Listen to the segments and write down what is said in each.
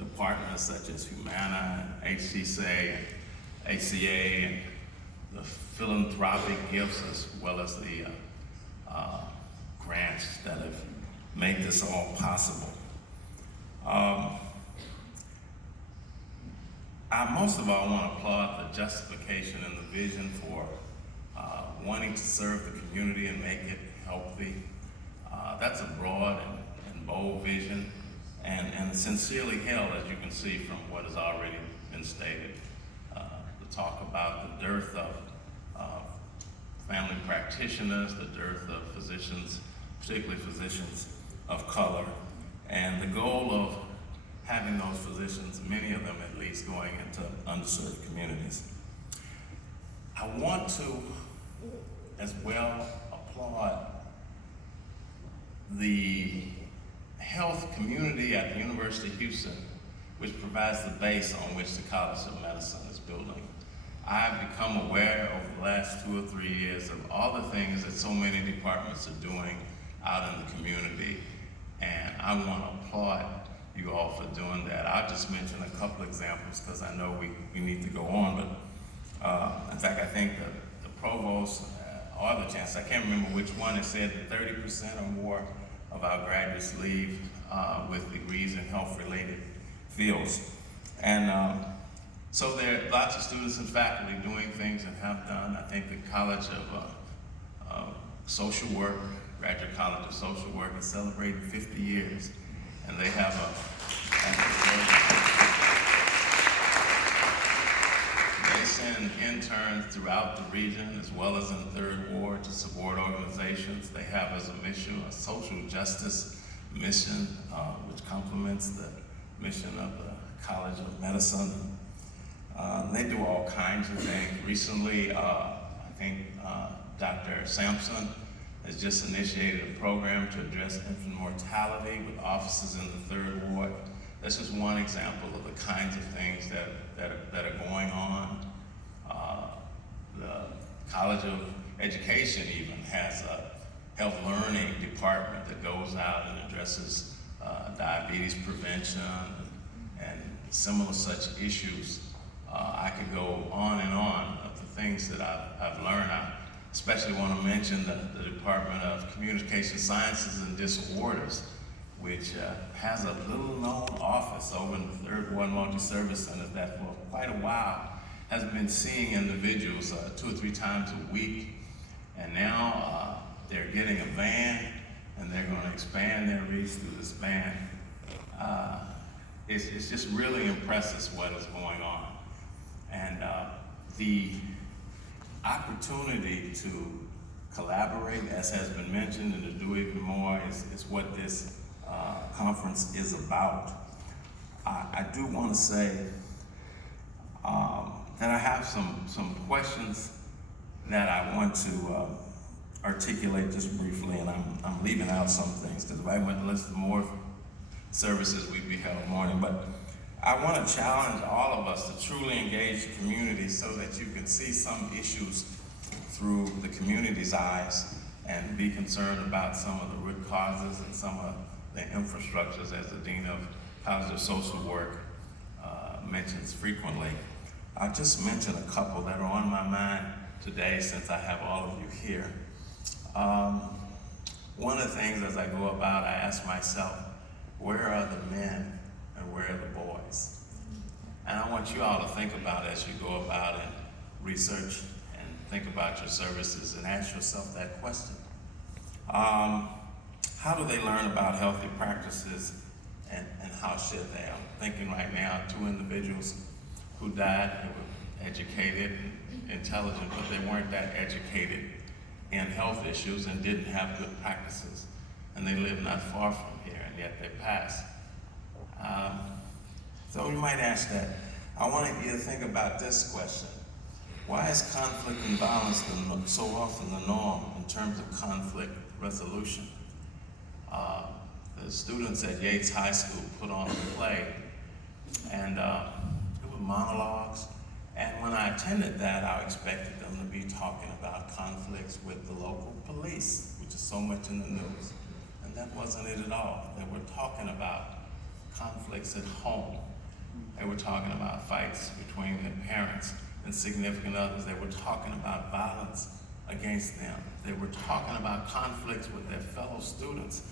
the partners such as Humana, and HCSA, and ACA, and the philanthropic gifts as well as the grants that have made this all possible. I most of all want to applaud the justification and the vision for wanting to serve the community and make it healthy. That's a broad and bold vision and sincerely held, as you can see from what has already been stated. The talk about the dearth of family practitioners, the dearth of physicians, particularly physicians of color, and the goal of having those physicians, many of them at least, going into underserved communities. I want to as well applaud the health community at the University of Houston, which provides the base on which the College of Medicine is building. I've become aware over the last 2 or 3 years of all the things that so many departments are doing out in the community, and I want to applaud you all for doing that. I'll just mention a couple examples because I know we need to go on, but in fact I think the provost or the chancellor, I can't remember which one, has said that 30% or more of our graduates leave with degrees in health-related fields. And so there are lots of students and faculty doing things and have done. I think the College of Social Work, Graduate College of Social Work, is celebrating 50 years. And they have they send interns throughout the region as well as in the Third Ward to support organizations. They have as a mission a social justice mission, which complements the mission of the College of Medicine. They do all kinds of things. Recently, I think Dr. Sampson has just initiated a program to address infant mortality with offices in the Third Ward. That's just one example of the kinds of things that are going on. The College of Education even has a health learning department that goes out and addresses diabetes prevention and similar such issues. I could go on and on of the things that I've learned. I especially want to mention the Department of Communication Sciences and Disorders, which has a little known office over in the Third Ward Multi-Service Center that for quite a while has been seeing individuals 2 or 3 times a week. And now they're getting a van and they're going to expand their reach through this van. It's just really impressive what is going on. And the opportunity to collaborate, as has been mentioned, and to do even more is what this conference is about. I do want to say that I have some questions that I want to articulate just briefly, and I'm leaving out some things because if I went to list more services, we'd be held morning. But I want to challenge all of us to truly engage the community so that you can see some issues through the community's eyes and be concerned about some of the root causes and some of the infrastructures, as the Dean of College of Social Work mentions frequently. I'll just mention a couple that are on my mind today since I have all of you here. One of the things as I go about, I ask myself, where are the men and where are the boys? And I want you all to think about as you go about and research and think about your services and ask yourself that question. How do they learn about healthy practices and how should they? I'm thinking right now of 2 individuals who died. They were educated and intelligent, but they weren't that educated in health issues and didn't have good practices. And they lived not far from here, and yet they passed. So you might ask that. I want you to think about this question. Why is conflict and violence so often the norm in terms of conflict resolution? The students at Yates High School put on a play, and it was monologues. And when I attended that, I expected them to be talking about conflicts with the local police, which is so much in the news. And that wasn't it at all. They were talking about conflicts at home. They were talking about fights between their parents and significant others. They were talking about violence against them. They were talking about conflicts with their fellow students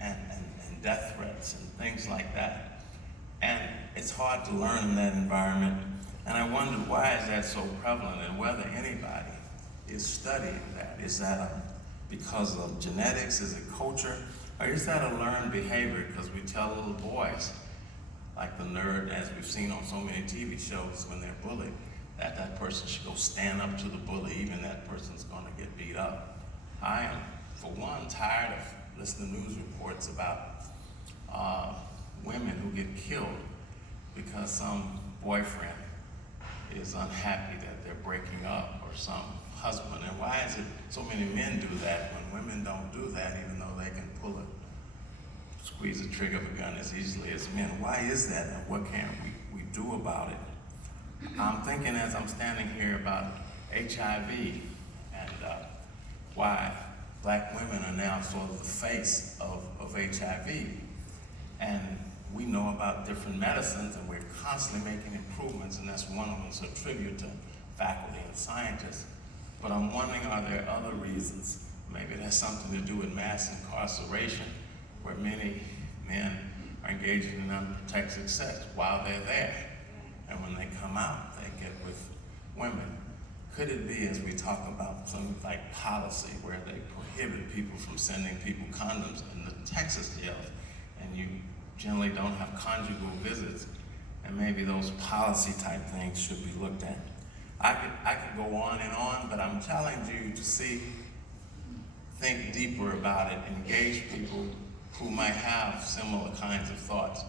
and death threats and things like that. And it's hard to learn in that environment. And I wondered, why is that so prevalent, and whether anybody is studying that. Is that because of genetics? Is it culture? Or is that a learned behavior? Because we tell little boys, like the nerd, as we've seen on so many TV shows when they're bullied, that person should go stand up to the bully, even that person's gonna get beat up. I am, for one, tired of listening to news reports about women who get killed because some boyfriend is unhappy that they're breaking up, or some husband. And why is it so many men do that when women don't do that, even though they can squeeze the trigger of a gun as easily as men? Why is that, and what can we do about it? I'm thinking as I'm standing here about HIV and why black women are now sort of the face of HIV. And we know about different medicines, and we're constantly making improvements, and that's one of them. It's a tribute to faculty and scientists. But I'm wondering, are there other reasons? Maybe it has something to do with mass incarceration, where many men are engaging in unprotected sex while they're there. And when they come out, they get with women. Could it be, as we talk about something like policy, where they prohibit people from sending people condoms in the Texas jails, and you generally don't have conjugal visits, and maybe those policy type things should be looked at. I could go on and on, but I'm challenging you to think deeper about it, engage people who might have similar kinds of thoughts.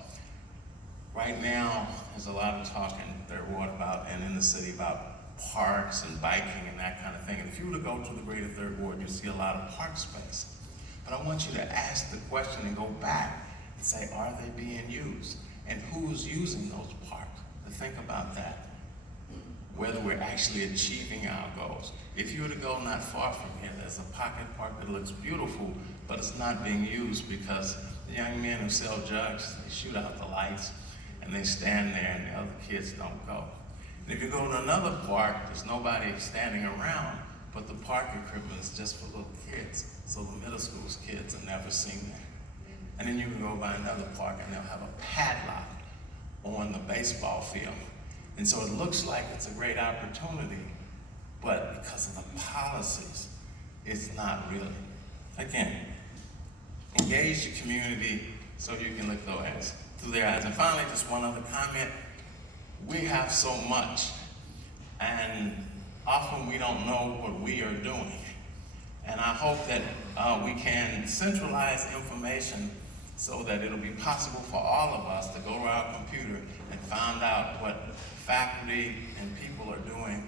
Right now, there's a lot of talk in Third Ward and in the city about parks and biking and that kind of thing. And if you were to go to the greater Third Ward, you'd see a lot of park space. But I want you to ask the question and go back and say, are they being used? And who's using those parks? To think about that. Whether we're actually achieving our goals. If you were to go not far from here, there's a pocket park that looks beautiful, but it's not being used because the young men who sell drugs, they shoot out the lights and they stand there and the other kids don't go. And if you go to another park, there's nobody standing around, but the park equipment is just for little kids. So the middle school's kids are never seen there. And then you can go by another park and they'll have a padlock on the baseball field. And so it looks like it's a great opportunity, but because of the policies, it's not really. Again, engage the community so you can look through their eyes. And finally, just one other comment. We have so much, and often we don't know what we are doing. And I hope that we can centralize information so that it'll be possible for all of us to go to our computer and find out what faculty and people are doing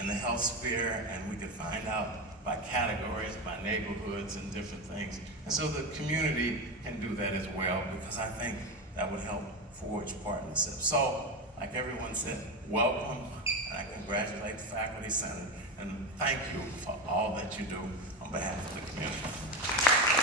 in the health sphere, and we can find out by categories, by neighborhoods and different things. And so the community can do that as well, because I think that would help forge partnership. So, like everyone said, welcome, and I congratulate the Faculty Senate, and thank you for all that you do on behalf of the community.